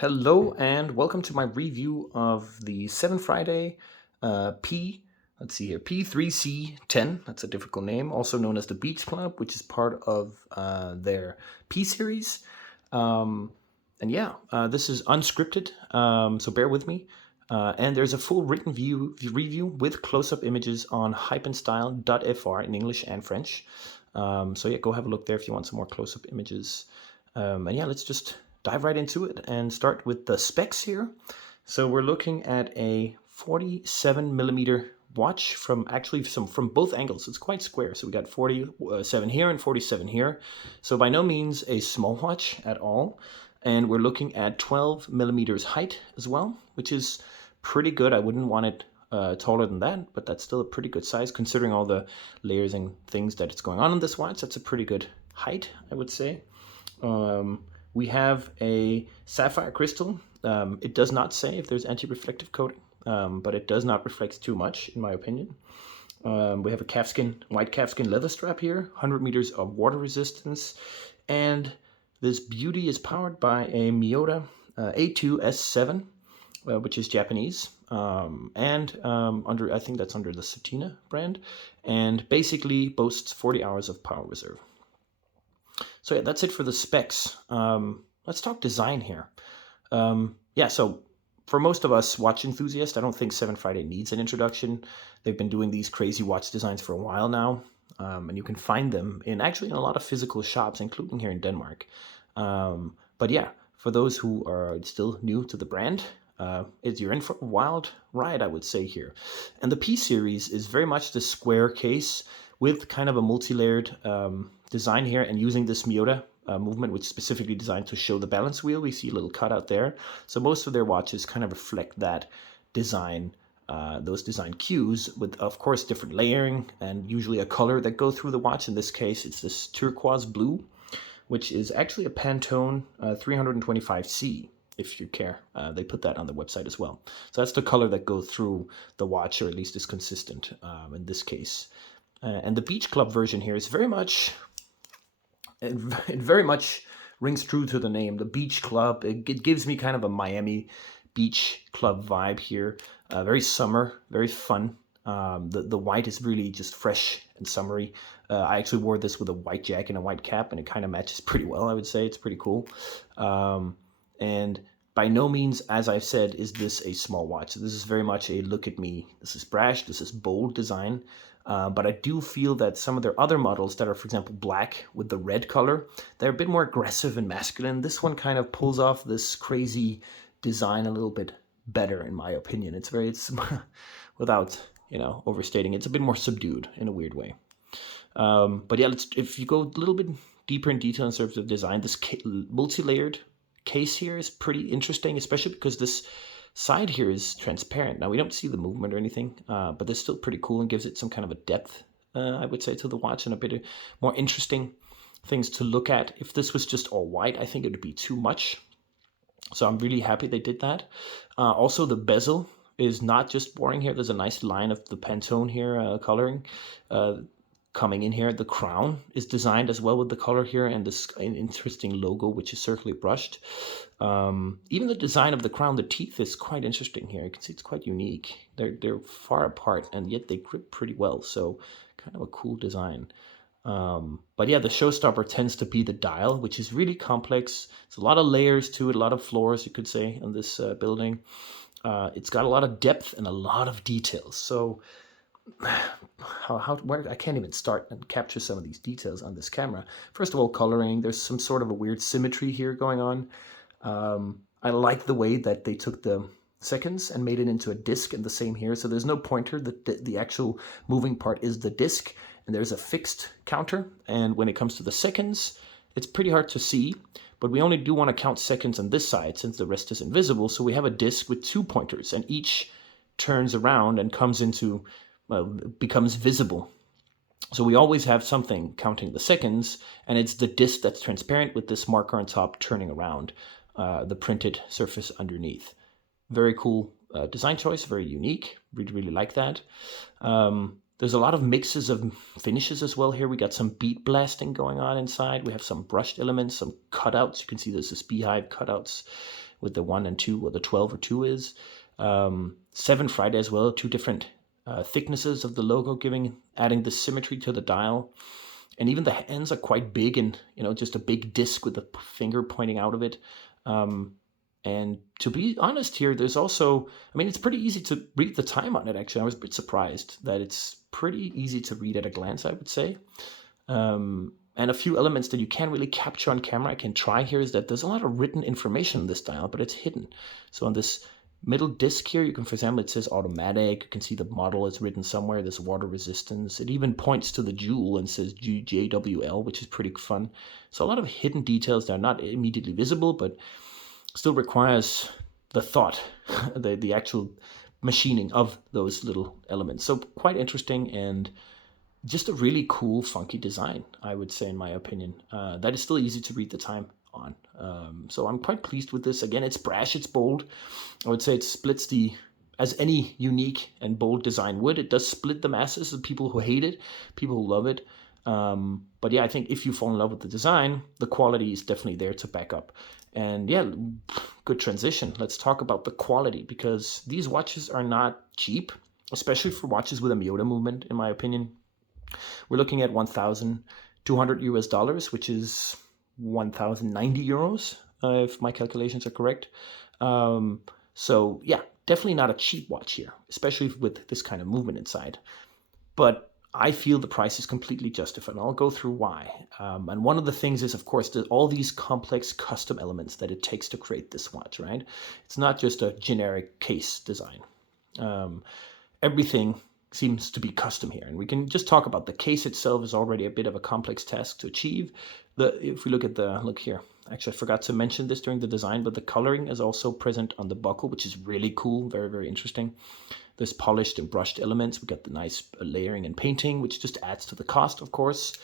Hello and welcome to my review of the Seven Friday P3C 10. That's a difficult name, also known as the Beach Club, which is part of their P series. This is unscripted, so bear with me. And there's a full written review with close-up images on hypenstyle.fr in English and French. Go have a look there if you want some more close-up images. Let's just dive right into it and start with the specs here. So we're looking at a 47 millimeter watch from both angles. It's quite square. So we got 47 here and 47 here. So by no means a small watch at all. And we're looking at 12 millimeters height as well, which is pretty good. I wouldn't want it taller than that, but that's still a pretty good size considering all the layers and things that it's going on in this watch. That's a pretty good height, I would say. We have a sapphire crystal. It does not say if there's anti-reflective coating, but it does not reflect too much, in my opinion. We have a white calfskin leather strap here, 100 meters of water resistance, and this beauty is powered by a Miyota A2S7, which is Japanese, I think that's under the Satina brand, and basically boasts 40 hours of power reserve. So yeah, that's it for the specs. Let's talk design here. So for most of us watch enthusiasts, I don't think Seven Friday needs an introduction. They've been doing these crazy watch designs for a while now, and you can find them in a lot of physical shops, including here in Denmark. For those who are still new to the brand, you're in for a wild ride, I would say here. And the P series is very much the square case with kind of a multi-layered design here, and using this Miyota movement, which is specifically designed to show the balance wheel. We see a little cutout there. So most of their watches kind of reflect that design, those design cues, with, of course, different layering and usually a color that go through the watch. In this case, it's this turquoise blue, which is actually a Pantone 325C, if you care. They put that on the website as well. So that's the color that goes through the watch, or at least is consistent in this case. And the Beach Club version here is very much rings true to the name, the Beach Club. It gives me kind of a Miami Beach Club vibe here. Very summer, very fun. The white is really just fresh and summery. I actually wore this with a white jacket and a white cap, and it kind of matches pretty well, I would say. It's pretty cool. And by no means, as I've said, is this a small watch. This is very much a look at me. This is brash, this is bold design. But I do feel that some of their other models that are, for example, black with the red color, they're a bit more aggressive and masculine. This one kind of pulls off this crazy design a little bit better, in my opinion. It's without, overstating, it's a bit more subdued in a weird way. If you go a little bit deeper in detail in terms of design, this multi-layered case here is pretty interesting, especially because this side here is transparent. Now, we don't see the movement or anything, but it's still pretty cool and gives it some kind of a depth, I would say, to the watch, and a bit of more interesting things to look at. If this was just all white, I think it would be too much. So I'm really happy they did that. Also, the bezel is not just boring here. There's a nice line of the Pantone here coloring coming in here. The crown is designed as well with the color here, and this interesting logo, which is circularly brushed. Even the design of the crown, the teeth is quite interesting here. You can see it's quite unique. They're far apart, and yet they grip pretty well. So kind of a cool design. The showstopper tends to be the dial, which is really complex. It's a lot of layers to it, a lot of floors, you could say, on this building. It's got a lot of depth and a lot of details. So where I can't even start and capture some of these details on this camera. First of all, coloring. There's some sort of a weird symmetry here going on. I like the way that they took the seconds and made it into a disc, and the same here. So there's no pointer. The actual moving part is the disc, and there's a fixed counter. And when it comes to the seconds, it's pretty hard to see, but we only do want to count seconds on this side since the rest is invisible. So we have a disc with two pointers, and each turns around and becomes visible. So we always have something counting the seconds, and it's the disc that's transparent with this marker on top turning around the printed surface underneath. Very cool design choice, very unique. Really, really like that. There's a lot of mixes of finishes as well here. We got some bead blasting going on inside. We have some brushed elements, some cutouts. You can see there's this beehive cutouts with the 1 and 2, or the 12 or 2 is. 7Friday as well, 2 different thicknesses of the logo, adding the symmetry to the dial. And even the hands are quite big, and just a big disc with a finger pointing out of it. And to be honest here, there's also, it's pretty easy to read the time on it, actually. I was a bit surprised that it's pretty easy to read at a glance, I would say. And a few elements that you can't really capture on camera, I can try here, is that there's a lot of written information on this dial, but it's hidden. So on this middle disc here, you can, for example, it says automatic. You can see the model is written somewhere. There's water resistance. It even points to the jewel and says JWL, which is pretty fun. So a lot of hidden details that are not immediately visible, but still requires the thought, the actual machining of those little elements. So quite interesting, and just a really cool, funky design, I would say, in my opinion. That is still easy to read the time on. So I'm quite pleased with this. Again, it's brash, it's bold. I would say it splits as any unique and bold design would, it does split the masses of people who hate it, people who love it. But yeah, I think if you fall in love with the design, the quality is definitely there to back up. And yeah, good transition. Let's talk about the quality, because these watches are not cheap, especially for watches with a Miyota movement, in my opinion. We're looking at $1,200 US, which is 1,090 euros, if my calculations are correct. So yeah, definitely not a cheap watch here, especially with this kind of movement inside. But I feel the price is completely justified, and I'll go through why. And one of the things is, of course, all these complex custom elements that it takes to create this watch, right? It's not just a generic case design. Everything seems to be custom here, and we can just talk about the case itself is already a bit of a complex task to achieve. If we look here, actually I forgot to mention this during the design, but the coloring is also present on the buckle, which is really cool, very, very interesting. There's polished and brushed elements. We got the nice layering and painting, which just adds to the cost, of course.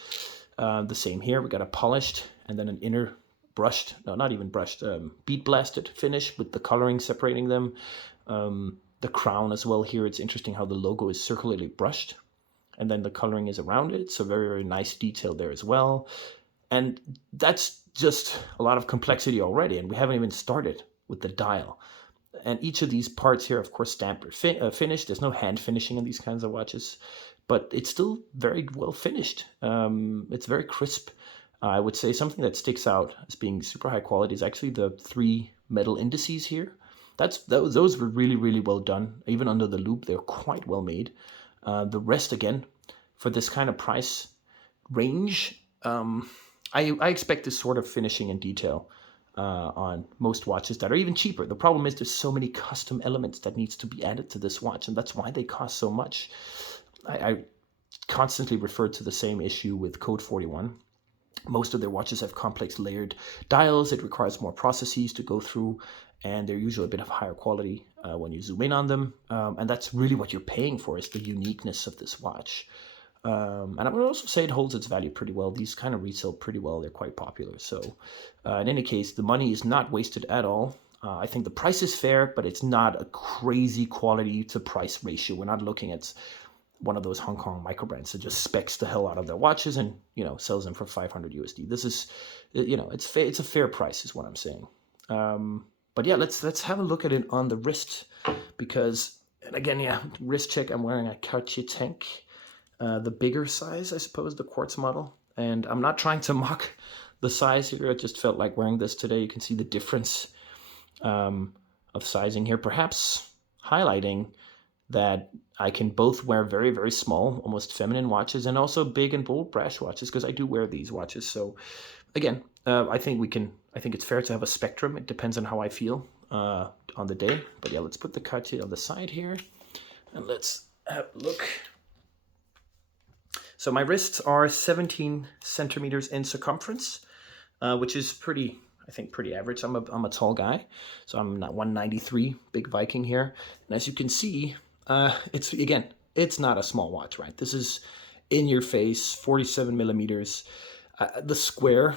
The same here. We got a polished and then an inner brushed, no, not even brushed, bead blasted finish with the coloring separating them. The crown as well here. It's interesting how the logo is circularly brushed, and then the coloring is around it. So very, very nice detail there as well. And that's just a lot of complexity already, and we haven't even started with the dial. And each of these parts here, of course, stamped or finished. There's no hand finishing on these kinds of watches, but it's still very well finished. It's very crisp. I would say something that sticks out as being super high quality is actually the 3 metal indices here. Those were really, really well done. Even under the loop, they're quite well made. The rest, again, for this kind of price range, I expect this sort of finishing and detail on most watches that are even cheaper. The problem is there's so many custom elements that needs to be added to this watch, and that's why they cost so much. I constantly refer to the same issue with Code 41. Most of their watches have complex layered dials. It requires more processes to go through, and they're usually a bit of higher quality when you zoom in on them. And that's really what you're paying for, is the uniqueness of this watch. And I would also say it holds its value pretty well. These kind of resell pretty well. They're quite popular. So in any case, the money is not wasted at all. I think the price is fair, but it's not a crazy quality to price ratio. We're not looking at one of those Hong Kong micro brands that just specs the hell out of their watches and, sells them for 500 USD. This is, it's a fair price is what I'm saying. But yeah, let's have a look at it on the wrist, because, and again, yeah, wrist check. I'm wearing a Cartier Tank, the bigger size, I suppose, the quartz model. And I'm not trying to mock the size here. I just felt like wearing this today. You can see the difference of sizing here, perhaps highlighting that I can both wear very, very small, almost feminine watches, and also big and bold brash watches, because I do wear these watches. So again, I think it's fair to have a spectrum. It depends on how I feel on the day. But yeah, let's put the Cartier on the side here, and let's have a look. So my wrists are 17 centimeters in circumference, which is pretty average. I'm a tall guy, so I'm not 193, big Viking here. And as you can see, it's not a small watch, right? This is in your face, 47 millimeters. The square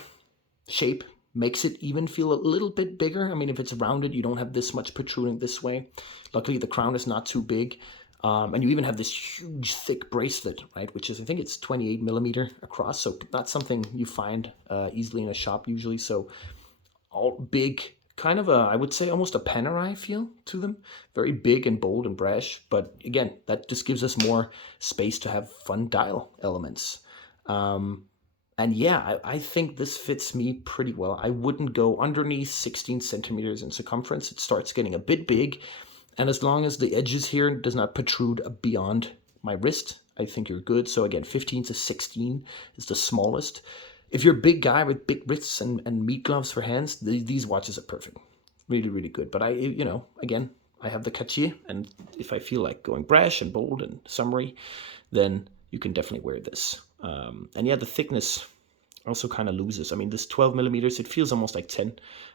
shape makes it even feel a little bit bigger. I mean, if it's rounded, you don't have this much protruding this way. Luckily, the crown is not too big. And you even have this huge, thick bracelet, right? Which is, I think it's 28 millimeter across. So not something you find easily in a shop usually. So all big kind of a, I would say almost a Panerai feel to them. Very big and bold and brash, but again, that just gives us more space to have fun dial elements. And yeah, I think this fits me pretty well. I wouldn't go underneath 16 centimeters in circumference. It starts getting a bit big. And as long as the edges here does not protrude beyond my wrist, I think you're good. So again, 15 to 16 is the smallest. If you're a big guy with big wrists and meat gloves for hands, these watches are perfect. Really, really good. But again, I have the Cartier, and if I feel like going brash and bold and summery, then you can definitely wear this. And yeah, the thickness also kind of loses. I mean, this 12 millimeters, it feels almost like 10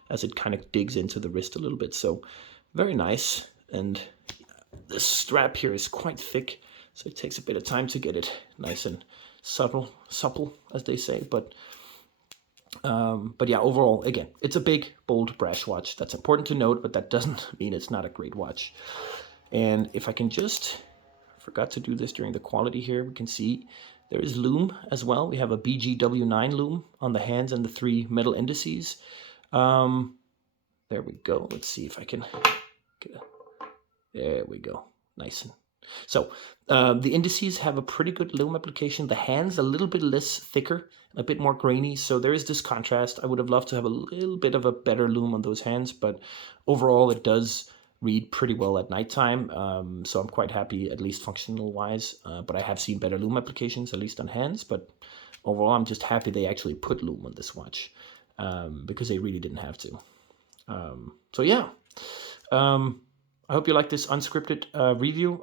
as it kind of digs into the wrist a little bit. So very nice. And the strap here is quite thick, so it takes a bit of time to get it nice and supple, as they say. But yeah, overall, again, it's a big, bold, brash watch. That's important to note, but that doesn't mean it's not a great watch. And if I can just, forgot to do this during the quality here, we can see there is lume as well. We have a BGW9 lume on the hands and the 3 metal indices. There we go. Let's see if I can get a, there we go. Nice. So the indices have a pretty good lume application. The hands a little bit less thicker, a bit more grainy. So there is this contrast. I would have loved to have a little bit of a better lume on those hands, but overall it does read pretty well at nighttime. So I'm quite happy, at least functional wise. But I have seen better lume applications, at least on hands. But overall, I'm just happy they actually put lume on this watch because they really didn't have to. So yeah. I hope you like this unscripted review.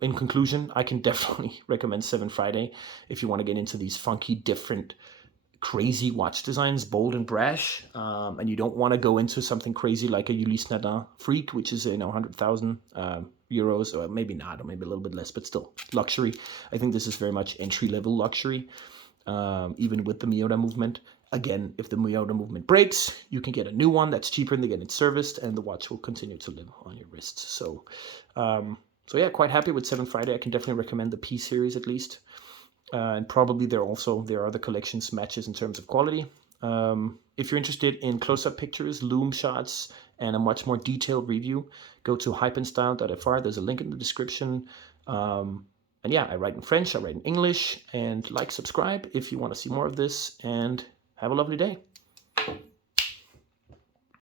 In conclusion, I can definitely recommend SEVENFRIDAY if you want to get into these funky, different, crazy watch designs, bold and brash, and you don't want to go into something crazy like a Ulysse Nardin Freak, which is 100,000 euros, or maybe not, or maybe a little bit less, but still luxury. I think this is very much entry-level luxury, even with the Miyota movement. Again, if the Miyota movement breaks, you can get a new one that's cheaper than getting it serviced, and the watch will continue to live on your wrists. So yeah, quite happy with SEVENFRIDAY. I can definitely recommend the P series at least. And probably there are other collections matches in terms of quality. If you're interested in close-up pictures, lume shots, and a much more detailed review, go to hypenstyle.fr. There's a link in the description. And yeah, I write in French, I write in English, and subscribe if you want to see more of this, and have a lovely day.